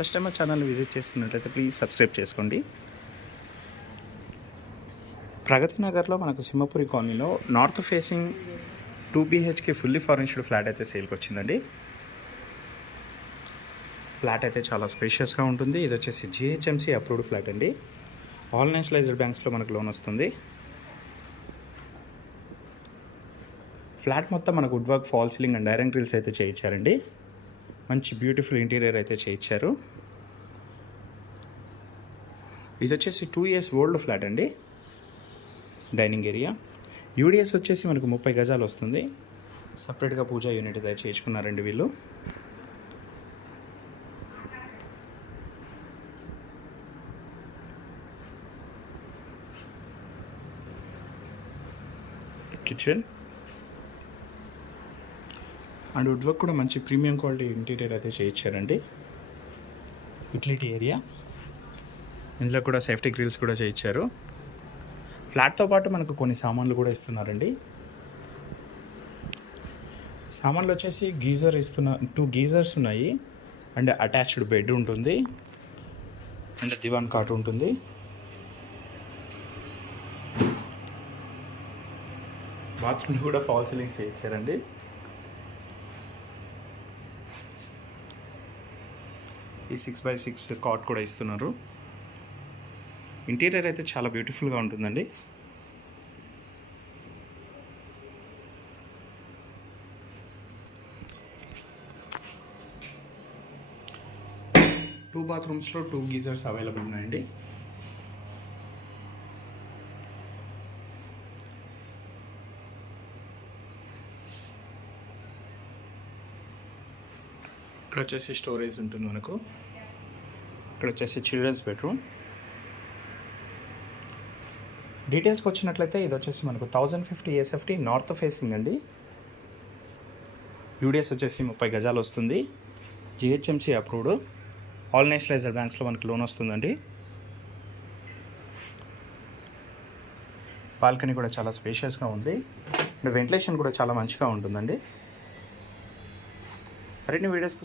First time మా ఛానల్ని visit చేస్తున్నట్లయితే ప్లీజ్ సబ్స్క్రైబ్ చేసుకోండి. ప్రగతి నగర్లో మనకు సింహపురి కాలనీలో north facing 2 BHK fully furnished flat అయితే సేల్కి వచ్చిందండి. ఫ్లాట్ అయితే చాలా స్పేషియస్గా ఉంటుంది. ఇది వచ్చేసి GHMC అప్రూవ్డ్ ఫ్లాట్ అండి. ఆల్ నేషనలైజ్డ్ బ్యాంక్స్లో మనకు లోన్ వస్తుంది. ఫ్లాట్ మొత్తం మనకు wood work, fall ceiling and iron grills అయితే చేయించారండి. మంచి బ్యూటిఫుల్ ఇంటీరియర్ అయితే చేయించారు. ఇది వచ్చేసి 2 years ఓల్డ్ ఫ్లాట్ అండి. డైనింగ్ ఏరియా UDS వచ్చేసి మనకు 30 గజాలు వస్తుంది. సపరేట్గా పూజా యూనిట్ అయితే చేయించుకున్నారండి వీళ్ళు. కిచెన్ అండ్ వుడ్ వర్క్ కూడా మంచి ప్రీమియం క్వాలిటీ ఇంటీరియర్ అయితే చేయించారండి. యూటిలిటీ ఏరియా, ఇందులో కూడా సేఫ్టీ గ్రిల్స్ కూడా చేయించారు. ఫ్లాట్తో పాటు మనకు కొన్ని సామాన్లు కూడా ఇస్తున్నారండి. సామాన్లు వచ్చేసి గీజర్ 2 గీజర్స్ ఉన్నాయి అండ్ అటాచ్డ్ బెడ్ ఉంటుంది అండ్ దివాన్ కాట్ ఉంటుంది. బాత్రూమ్ కూడా ఫాల్ సీలింగ్స్ చేయించారండి. ఈ 6x6 కాట్ కూడా ఇస్తున్నారు. ఇంటీరియర్ అయితే చాలా బ్యూటిఫుల్గా ఉంటుందండి. టూ బాత్రూమ్స్లో 2 గీజర్స్ అవైలబుల్ ఉన్నాయండి. ఇక్కడ వచ్చేసి స్టోరేజ్ ఉంటుంది మనకు. ఇక్కడ వచ్చేసి చిల్డ్రన్స్ బెడ్రూమ్. డీటెయిల్స్కి వచ్చినట్లయితే ఇది వచ్చేసి మనకు 1050 SFT నార్త్ ఫేసింగ్ అండి. UDS వచ్చేసి 30 గజాలు వస్తుంది. GHMC approved. ఆల్ నేషనలైజ్డ్ బ్యాంక్స్లో మనకు లోన్ వస్తుందండి. బాల్కనీ కూడా చాలా స్పేషియస్గా ఉంది. వెంటిలేషన్ కూడా చాలా మంచిగా ఉంటుందండి. మరిన్ని వీడియోస్